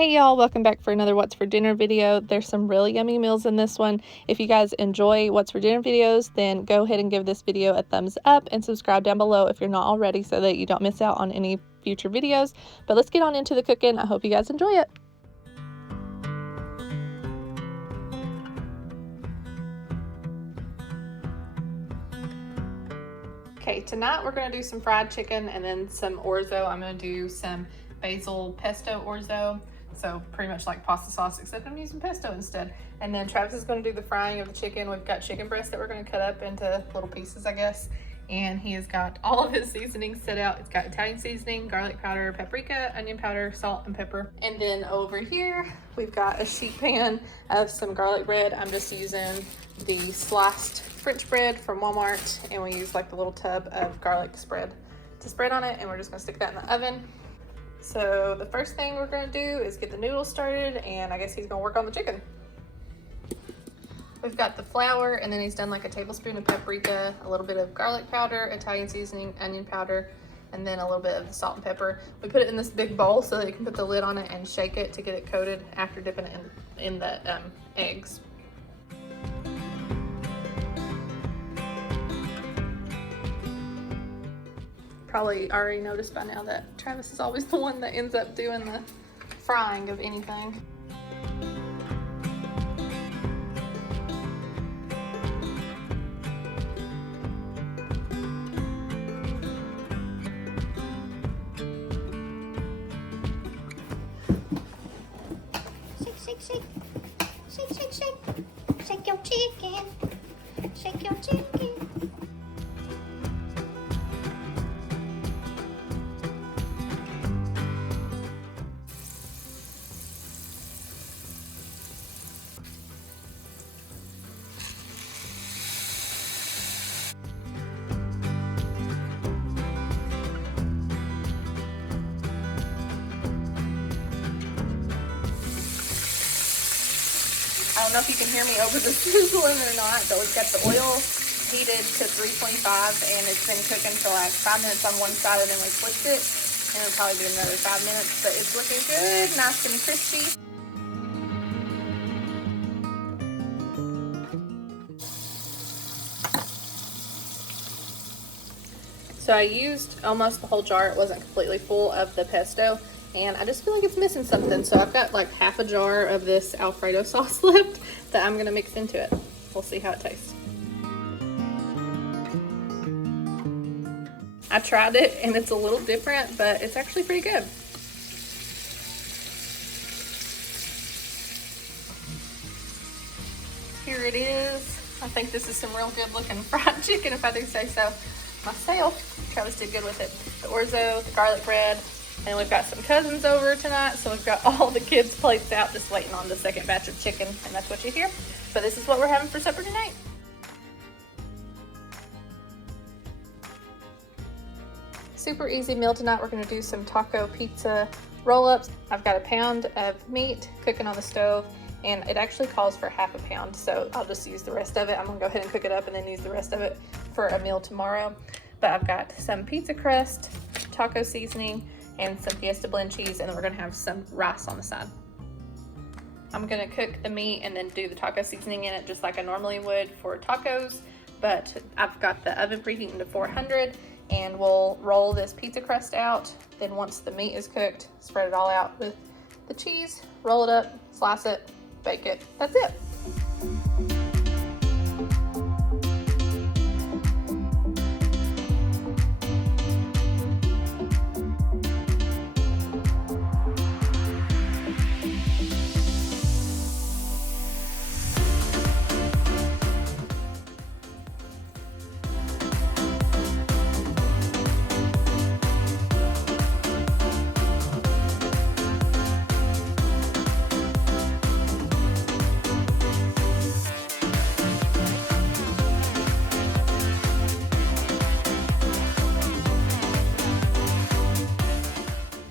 Hey y'all, welcome back for another What's for Dinner video. There's some really yummy meals in this one. If you guys enjoy What's for Dinner videos, then go ahead and give this video a thumbs up and subscribe down below if you're not already so that you don't miss out on any future videos. But let's get on into the cooking. I hope you guys enjoy it. Okay, tonight we're going to do some fried chicken and then some orzo. I'm going to do some basil pesto orzo. So pretty much like pasta sauce, except I'm using pesto instead. And then Travis is going to do the frying of the chicken. We've got chicken breast that we're going to cut up into little pieces, I guess. And he has got all of his seasonings set out. It's got Italian seasoning, garlic powder, paprika, onion powder, salt, and pepper. And then over here, we've got a sheet pan of some garlic bread. I'm just using the sliced French bread from Walmart. And we use like the little tub of garlic spread to spread on it. And we're just going to stick that in the oven. So the first thing we're going to do is get the noodles started, and I guess he's going to work on the chicken. We've got the flour, and then he's done like a tablespoon of paprika, a little bit of garlic powder, Italian seasoning, onion powder, and then a little bit of the salt and pepper. We put it in this big bowl so that you can put the lid on it and shake it to get it coated after dipping it in the eggs. Probably already noticed by now that Travis is always the one that ends up doing the frying of anything. Shake, shake, shake. Shake, shake, shake. Shake your chicken. Shake your chicken. I don't know if you can hear me over the sizzling or not, but we've got the oil heated to 325 and it's been cooking for like 5 minutes on one side, and then we flipped it and it'll probably be another 5 minutes, but it's looking good, nice and crispy. So I used almost the whole jar. It wasn't completely full of the pesto, and I just feel like it's missing something. So I've got like half a jar of this Alfredo sauce left that I'm gonna mix into it. We'll see how it tastes. I tried it and it's a little different, but it's actually pretty good. Here it is. I think this is some real good looking fried chicken, if I do say so myself. Travis did good with it. The orzo, the garlic bread, and we've got some cousins over tonight, so we've got all the kids' plates out just waiting on the second batch of chicken, and that's what you hear. But this is what we're having for supper tonight. Super easy meal tonight. We're going to do some taco pizza roll-ups. I've got a pound of meat cooking on the stove, and it actually calls for half a pound, so I'll just use the rest of it. I'm gonna go ahead and cook it up and then use the rest of it for a meal tomorrow. But I've got some pizza crust, taco seasoning, and some Fiesta blend cheese, and then we're gonna have some rice on the side. I'm gonna cook the meat and then do the taco seasoning in it just like I normally would for tacos, but I've got the oven preheating to 400, and we'll roll this pizza crust out. Then once the meat is cooked, spread it all out with the cheese, roll it up, slice it, bake it. That's it.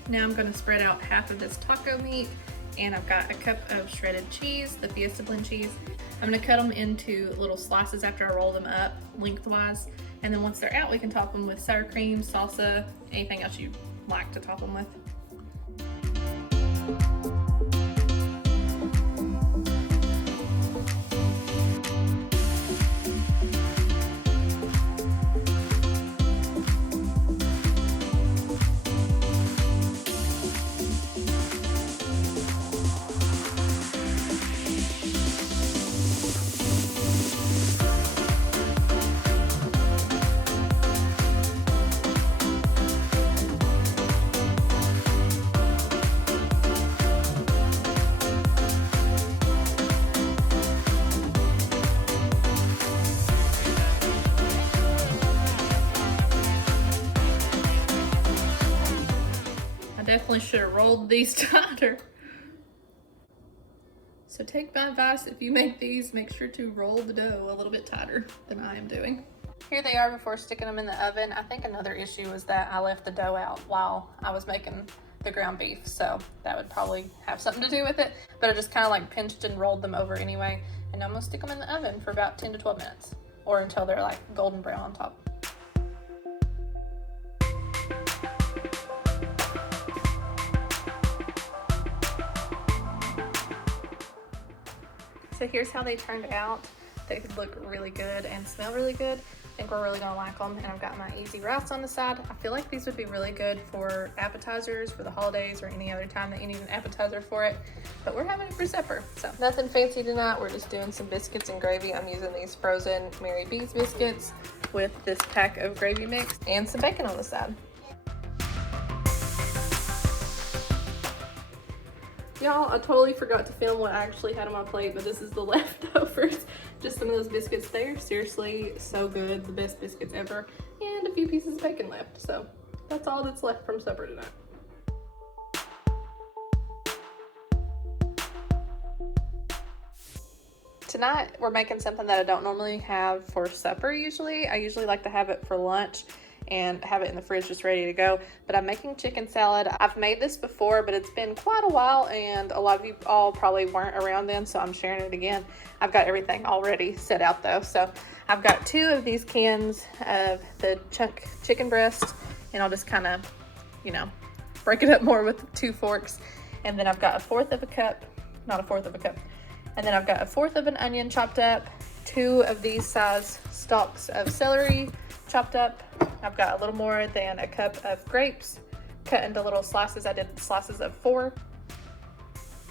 Now I'm going to spread out half of this taco meat, and I've got a cup of shredded cheese, the Fiesta blend cheese. I'm going to cut them into little slices after I roll them up lengthwise, and then once they're out we can top them with sour cream, salsa, anything else you like to top them with. definitely should have rolled these tighter. So take my advice, if you make these, make sure to roll the dough a little bit tighter than I am doing. Here they are before sticking them in the oven. I think another issue was that I left the dough out while I was making the ground beef, so that would probably have something to do with it, but I just kind of like pinched and rolled them over anyway, and I'm gonna stick them in the oven for about 10 to 12 minutes, or until they're like golden brown on top. So here's how they turned out. They look really good and smell really good. I think we're really gonna like them. And I've got my easy rice on the side. I feel like these would be really good for appetizers for the holidays or any other time that you need an appetizer for it. But we're having it for supper. So nothing fancy tonight. We're just doing some biscuits and gravy. I'm using these frozen Mary B's biscuits with this pack of gravy mix and some bacon on the side. Y'all, I totally forgot to film what I actually had on my plate, but this is the leftovers. Just some of those biscuits there. Seriously, so good. The best biscuits ever. And a few pieces of bacon left. So that's all that's left from supper tonight. Tonight, we're making something that I don't normally have for supper usually. I usually like to have it for lunch and have it in the fridge just ready to go. But I'm making chicken salad. I've made this before, but it's been quite a while and a lot of you all probably weren't around then, so I'm sharing it again. I've got everything already set out though. So I've got 2 of these cans of the chunk chicken breast, and I'll just kind of, you know, break it up more with 2 forks. And then I've got a 1/4 of a cup, not a 1/4 of a cup. And then I've got a 1/4 of an onion chopped up, 2 of these size stalks of celery chopped up. I've got a little more than a cup of grapes cut into little slices. I did slices of 4.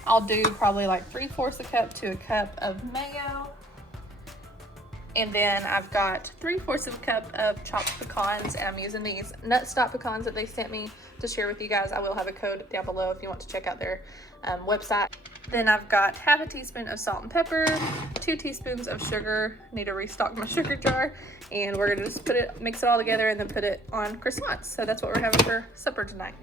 I'll do probably like 3/4 a cup to a cup of mayo. And then I've got 3/4 of a cup of chopped pecans, and I'm using these nut stop pecans that they sent me to share with you guys. I will have a code down below if you want to check out their website. Then I've got 1/2 teaspoon of salt and pepper, 2 teaspoons of sugar. Need to restock my sugar jar, and we're gonna just mix it all together and then put it on croissants. So that's what we're having for supper tonight.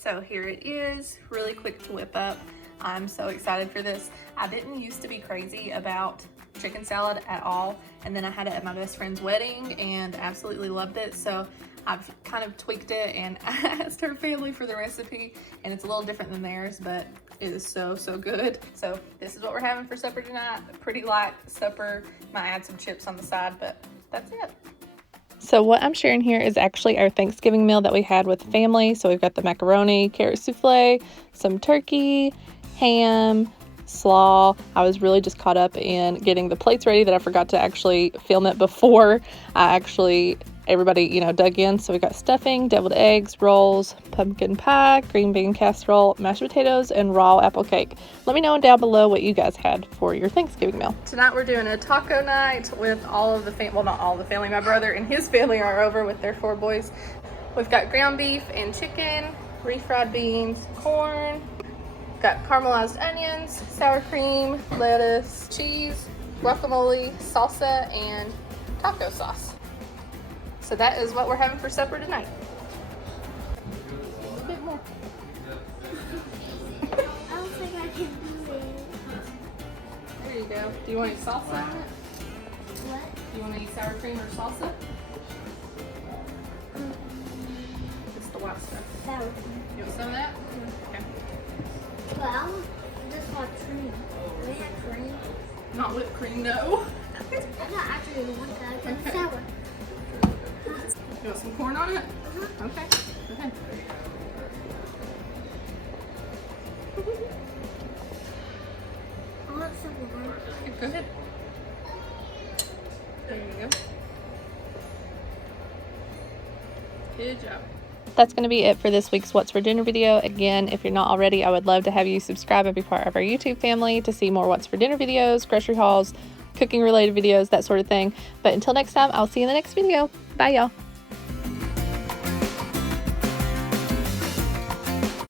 So here it is, really quick to whip up. I'm so excited for this. I didn't used to be crazy about chicken salad at all, and then I had it at my best friend's wedding and absolutely loved it. So I've kind of tweaked it and asked her family for the recipe, and it's a little different than theirs, but it is so, so good. So this is what we're having for supper tonight. A pretty light supper. Might add some chips on the side, but that's it. So what I'm sharing here is actually our Thanksgiving meal that we had with the family. So we've got the macaroni, carrot souffle, some turkey, ham, slaw. I was really just caught up in getting the plates ready that I forgot to actually film it before everybody, you know, dug in. So we got stuffing, deviled eggs, rolls, pumpkin pie, green bean casserole, mashed potatoes, and raw apple cake. Let me know down below what you guys had for your Thanksgiving meal. Tonight we're doing a taco night with all of the family, well, not all of the family. My brother and his family are over with their 4 boys. We've got ground beef and chicken, refried beans, corn, got caramelized onions, sour cream, lettuce, cheese, guacamole, salsa, and taco sauce. So that is what we're having for supper tonight. A bit more. I don't think I can do it. There you go. Do you want any salsa on it? What? Do you want any sour cream or salsa? Just the white stuff. Sour cream. You want some of that? Okay. Well, just want cream. We have cream. Not whipped cream, no. I don't actually want that. It's sour. You You want some corn on it? Okay, go ahead. I want some more. Okay, go ahead. There you go. Good job. That's going to be it for this week's What's for Dinner video. Again, if you're not already, I would love to have you subscribe and be part of our YouTube family to see more What's for Dinner videos, grocery hauls, cooking related videos, that sort of thing. But until next time, I'll see you in the next video. Bye, y'all.